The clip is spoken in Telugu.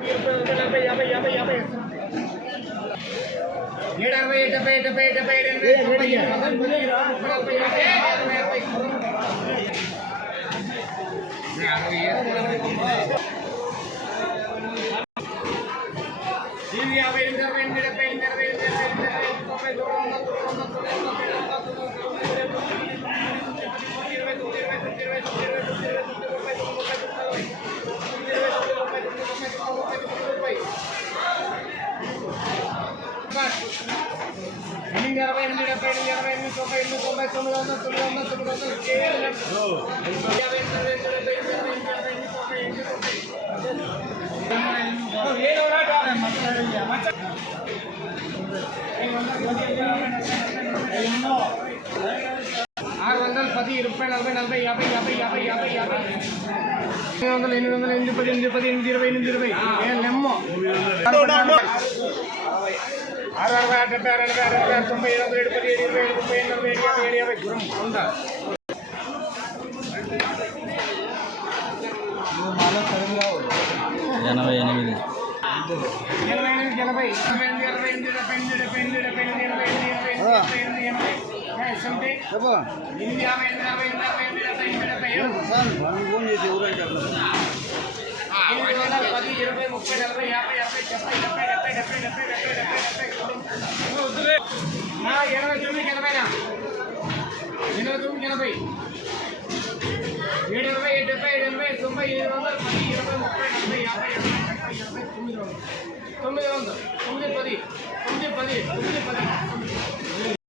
డెబ్బై డెబ్బై డెబ్బై డెబ్బై డెబ్బై యాభై ఎనిమిది అరవై ఎనిమిది డెబ్బై ఎనిమిది అరవై ఎనిమిది డెబ్బై తొంభై తొమ్మిది వందల తొమ్మిది వందల ఎనిమిది అరవై ఎనిమిది డెబ్బై ఎనిమిది అరవై ఎనిమిది తొంభై ఎనిమిది తొంభై తొమ్మిది వందల తొమ్మిది వందల తొమ్మిది వందల యాభై ఎనిమిది ఎనిమిది ఎనిమిది అరవై ఎనిమిది ఎనిమిది తొంభై ఆరు వందల పది ఇరవై నలభై నలభై యాభై యాభై యాభై యాభై యాభై ఎనిమిది వందల ఎనిమిది వందల ఎనిమిది పది ఎనిమిది పది ఎనిమిది ఇరవై ఎనిమిది ఇరవై నెమ్మో ఆరు అరవై ఆరు డెబ్బై ఆరు ఎనభై ఆరు ఎనభై ఆరు తొంభై ఎనభై వందల ఏడు పది ఏడు ఇరవై ఏడు ముప్పై ఎనభై నలభై ఏడు యాభై ఏడు యాభై గురం ఉందా ఎనభై ఎనిమిది. ఎనభై ఎనిమిది ఎనభై ఎనభై ఎనిమిది ఎనభై ఎనిమిది డెబ్బై ఎనిమిది డెబ్బై ఎనిమిది డెబ్బై ఎనిమిది ఎనభై ఎనిమిది ఎనభై ఎనిమిది ఎనభై ఎనిమిది ఎనభై ఎనిమిది యాభై ఎనిమిది అరవై ఎనిమిది అరవై ఎనిమిది డెబ్బై ఎనిమిది డెబ్బై ఏడు పది ఇరవై ముప్పై నలభై యాభై యాభై డెబ్బై డెబ్బై ఎనభై తొమ్మిది ఎనభైనా ఎనభై తొమ్మిది ఎనభై ఏడు ఇరవై ఏడు డెబ్బై ఏడు ఎనభై తొంభై ఏడు వందల. పది ఇరవై ముప్పై నలభై యాభై యాభై తొమ్మిది వందలు. తొమ్మిది వందలు తొమ్మిది పది. తొమ్మిది పది. తొమ్మిది పది.